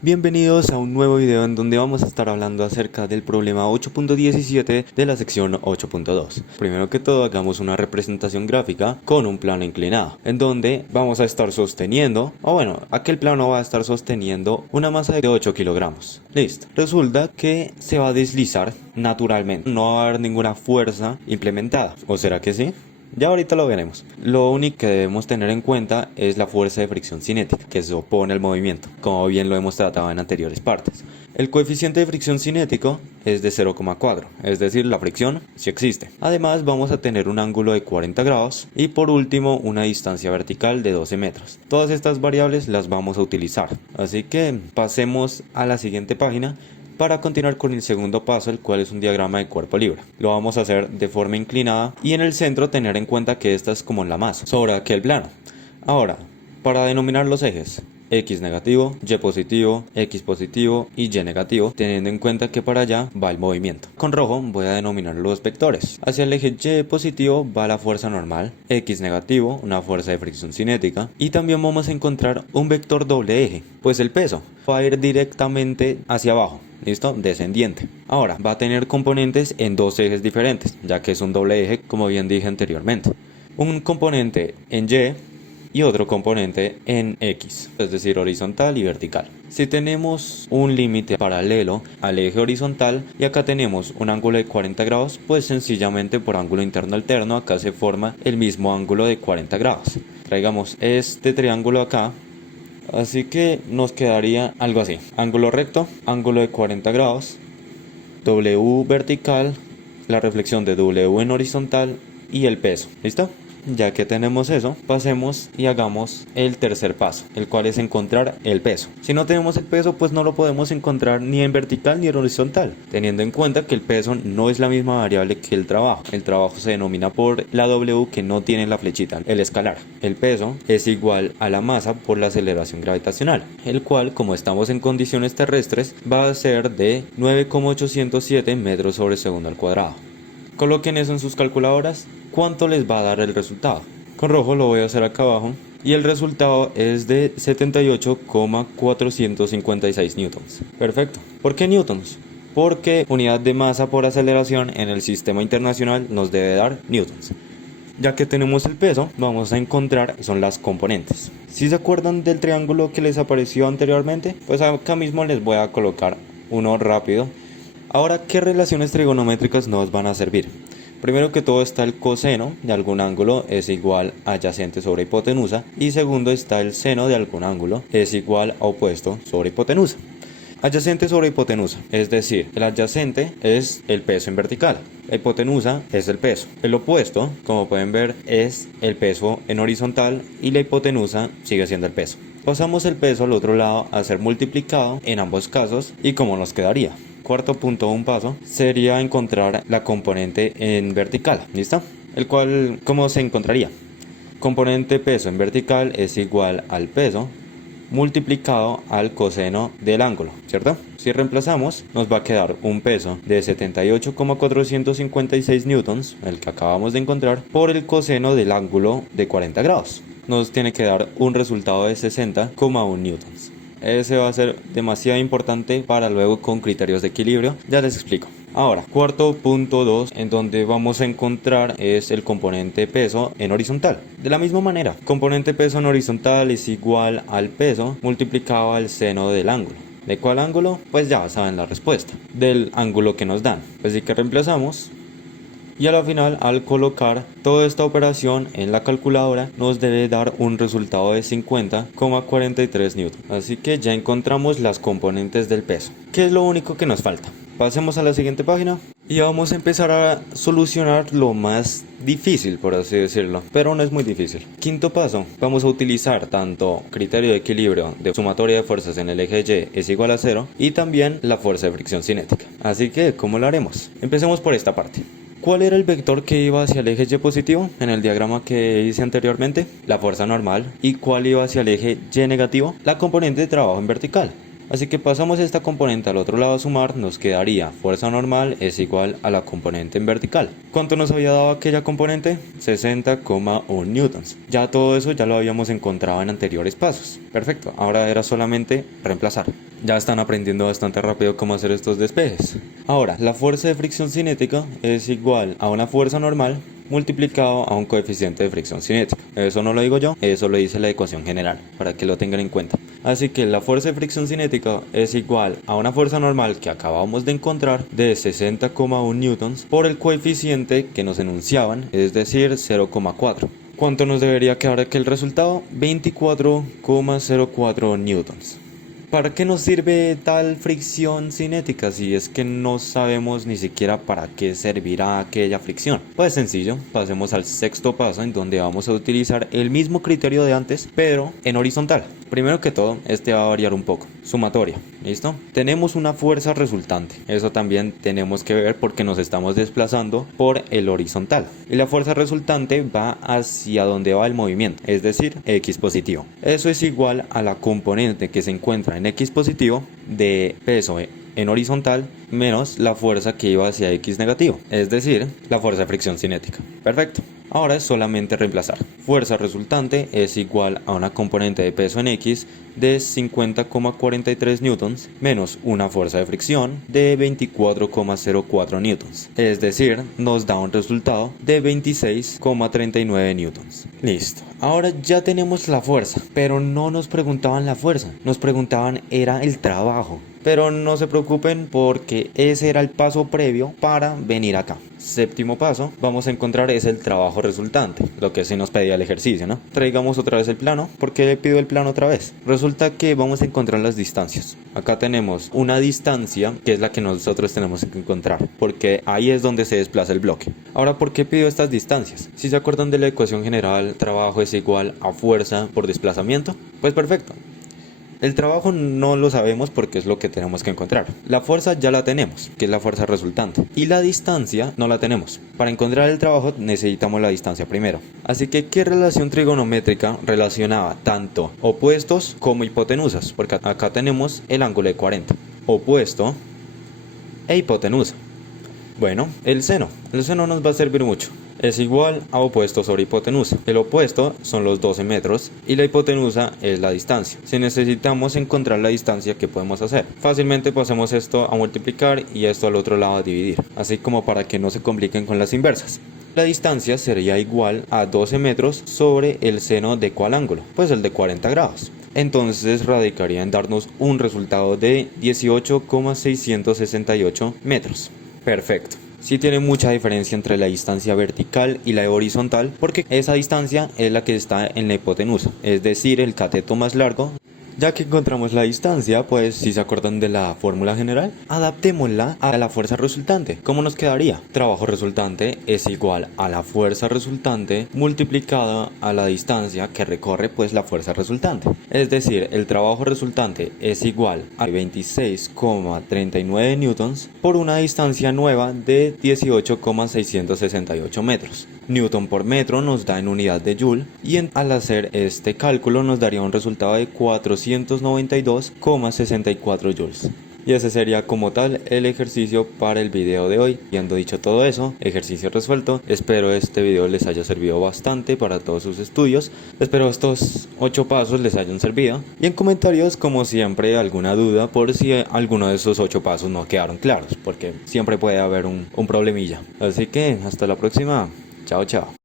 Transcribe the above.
Bienvenidos a un nuevo video en donde vamos a estar hablando acerca del problema 8.17 de la sección 8.2. Primero que todo, hagamos una representación gráfica con un plano inclinado, en donde vamos a estar sosteniendo, aquel plano va a estar sosteniendo una masa de 8 kilogramos. Listo. Resulta que se va a deslizar naturalmente, no va a haber ninguna fuerza implementada. ¿O será que sí? Ya ahorita lo veremos. Lo único que debemos tener en cuenta es la fuerza de fricción cinética que se opone al movimiento, como bien lo hemos tratado en anteriores partes. El coeficiente de fricción cinético es de 0,4, es decir, la fricción sí existe. Además vamos a tener un ángulo de 40 grados y por último una distancia vertical de 12 metros. Todas estas variables las vamos a utilizar, así que pasemos a la siguiente página para continuar con el segundo paso, el cual es un diagrama de cuerpo libre. Lo vamos a hacer de forma inclinada y en el centro tener en cuenta que esta es como la masa sobre aquel plano. Ahora, para denominar los ejes, X negativo, Y positivo, X positivo y Y negativo, teniendo en cuenta que para allá va el movimiento. Con rojo voy a denominar los vectores. Hacia el eje Y positivo va la fuerza normal, X negativo, una fuerza de fricción cinética, y también vamos a encontrar un vector doble eje, pues el peso va a ir directamente hacia abajo. ¿Listo? Descendiente. Ahora, va a tener componentes en dos ejes diferentes, ya que es un doble eje, como bien dije anteriormente. Un componente en Y otro componente en X, es decir, horizontal y vertical. Si tenemos un límite paralelo al eje horizontal y acá tenemos un ángulo de 40 grados, pues sencillamente por ángulo interno alterno acá se forma el mismo ángulo de 40 grados. Traigamos este triángulo acá. Así que nos quedaría algo así: ángulo recto, ángulo de 40 grados, W vertical, la reflexión de W en horizontal y el peso. ¿Listo? Ya que tenemos eso, pasemos y hagamos el tercer paso, el cual es encontrar el peso. Si no tenemos el peso, pues no lo podemos encontrar ni en vertical ni en horizontal, teniendo en cuenta que el peso no es la misma variable que el trabajo. El trabajo se denomina por la W que no tiene la flechita, el escalar. El peso es igual a la masa por la aceleración gravitacional, el cual, como estamos en condiciones terrestres, va a ser de 9,807 metros sobre segundo al cuadrado. Coloquen eso en sus calculadoras. ¿Cuánto les va a dar el resultado? Con rojo lo voy a hacer acá abajo y el resultado es de 78,456 newtons. Perfecto. ¿Por qué newtons? Porque unidad de masa por aceleración en el sistema internacional nos debe dar newtons. Ya que tenemos el peso, vamos a encontrar son las componentes. Si se acuerdan del triángulo que les apareció anteriormente, pues acá mismo les voy a colocar uno rápido. Ahora, ¿qué relaciones trigonométricas nos van a servir? Primero que todo está el coseno de algún ángulo es igual a adyacente sobre hipotenusa, y segundo está el seno de algún ángulo es igual a opuesto sobre hipotenusa. Adyacente sobre hipotenusa, es decir, el adyacente es el peso en vertical, la hipotenusa es el peso. El opuesto, como pueden ver, es el peso en horizontal y la hipotenusa sigue siendo el peso. Pasamos el peso al otro lado a ser multiplicado en ambos casos y ¿cómo nos quedaría? Cuarto punto, un paso, sería encontrar la componente en vertical. ¿Listo? El cual, ¿cómo se encontraría? Componente peso en vertical es igual al peso multiplicado al coseno del ángulo, ¿cierto? Si reemplazamos, nos va a quedar un peso de 78,456 newtons, el que acabamos de encontrar, por el coseno del ángulo de 40 grados. Nos tiene que dar un resultado de 60,1 newtons. Ese va a ser demasiado importante para luego con criterios de equilibrio. Ya les explico. Ahora, cuarto punto 2, en donde vamos a encontrar es el componente peso en horizontal. De la misma manera, componente peso en horizontal es igual al peso multiplicado al seno del ángulo. ¿De cuál ángulo? Pues ya saben la respuesta. Del ángulo que nos dan. Así que reemplazamos. Y a la final, al colocar toda esta operación en la calculadora, nos debe dar un resultado de 50,43 newton. Así que ya encontramos las componentes del peso. ¿Qué es lo único que nos falta? Pasemos a la siguiente página y vamos a empezar a solucionar lo más difícil, por así decirlo, pero no es muy difícil. Quinto paso, vamos a utilizar tanto criterio de equilibrio de sumatoria de fuerzas en el eje Y es igual a 0 y también la fuerza de fricción cinética. Así que, ¿cómo lo haremos? Empecemos por esta parte. ¿Cuál era el vector que iba hacia el eje Y positivo en el diagrama que hice anteriormente? La fuerza normal. ¿Y cuál iba hacia el eje Y negativo? La componente de trabajo en vertical. Así que pasamos esta componente al otro lado a sumar, nos quedaría fuerza normal es igual a la componente en vertical. ¿Cuánto nos había dado aquella componente? 60,1 newtons. Ya todo eso ya lo habíamos encontrado en anteriores pasos. Perfecto, ahora era solamente reemplazar. Ya están aprendiendo bastante rápido cómo hacer estos despejes. Ahora, la fuerza de fricción cinética es igual a una fuerza normal multiplicado a un coeficiente de fricción cinética. Eso no lo digo yo, eso lo dice la ecuación general, para que lo tengan en cuenta. Así que la fuerza de fricción cinética es igual a una fuerza normal que acabamos de encontrar de 60,1 newtons por el coeficiente que nos enunciaban, es decir, 0,4. ¿Cuánto nos debería quedar aquí el resultado? 24,04 newtons. ¿Para qué nos sirve tal fricción cinética si es que no sabemos ni siquiera para qué servirá aquella fricción? Pues sencillo, pasemos al sexto paso en donde vamos a utilizar el mismo criterio de antes, pero en horizontal. Primero que todo, este va a variar un poco. Sumatoria, ¿listo? Tenemos una fuerza resultante. Eso también tenemos que ver porque nos estamos desplazando por el horizontal. Y la fuerza resultante va hacia donde va el movimiento, es decir, X positivo. Eso es igual a la componente que se encuentra en X positivo de peso en horizontal menos la fuerza que iba hacia X negativo, es decir, la fuerza de fricción cinética. Perfecto. Ahora es solamente reemplazar. Fuerza resultante es igual a una componente de peso en X de 50,43 newtons menos una fuerza de fricción de 24,04 newtons. Es decir, nos da un resultado de 26,39 newtons. Listo. Ahora ya tenemos la fuerza, pero no nos preguntaban la fuerza, nos preguntaban era el trabajo. Pero no se preocupen porque ese era el paso previo para venir acá. Séptimo paso, vamos a encontrar es el trabajo resultante, lo que se nos pedía el ejercicio, ¿no? Traigamos otra vez el plano. ¿Por qué le pido el plano otra vez? Resulta que vamos a encontrar las distancias. Acá tenemos una distancia que es la que nosotros tenemos que encontrar, porque ahí es donde se desplaza el bloque. Ahora, ¿por qué pido estas distancias? Si se acuerdan de la ecuación general, trabajo es igual a fuerza por desplazamiento, pues perfecto. El trabajo no lo sabemos porque es lo que tenemos que encontrar. La fuerza ya la tenemos, que es la fuerza resultante. Y la distancia no la tenemos. Para encontrar el trabajo necesitamos la distancia primero. Así que, ¿qué relación trigonométrica relacionaba tanto opuestos como hipotenusas? Porque acá tenemos el ángulo de 40. Opuesto e hipotenusa. Bueno, el seno. El seno nos va a servir mucho. Es igual a opuesto sobre hipotenusa. El opuesto son los 12 metros y la hipotenusa es la distancia. Si necesitamos encontrar la distancia, ¿qué podemos hacer? Fácilmente pasemos esto a multiplicar y esto al otro lado a dividir, así como para que no se compliquen con las inversas. La distancia sería igual a 12 metros sobre el seno de ¿cuál ángulo? Pues el de 40 grados. Entonces radicaría en darnos un resultado de 18,668 metros. Perfecto. Sí tiene mucha diferencia entre la distancia vertical y la horizontal porque esa distancia es la que está en la hipotenusa, es decir, el cateto más largo. Ya que encontramos la distancia, pues si se acuerdan de la fórmula general, adaptémosla a la fuerza resultante. ¿Cómo nos quedaría? Trabajo resultante es igual a la fuerza resultante multiplicada a la distancia que recorre pues la fuerza resultante. Es decir, el trabajo resultante es igual a 26,39 newtons por una distancia nueva de 18,668 metros. Newton por metro nos da en unidad de joule y al hacer este cálculo nos daría un resultado de 492,64 joules. Y ese sería como tal el ejercicio para el video de hoy. Y habiendo dicho todo eso, ejercicio resuelto. Espero este video les haya servido bastante para todos sus estudios. Espero estos 8 pasos les hayan servido. Y en comentarios, como siempre, alguna duda por si alguno de esos 8 pasos no quedaron claros, porque siempre puede haber un problemilla. Así que hasta la próxima. Chao, chao.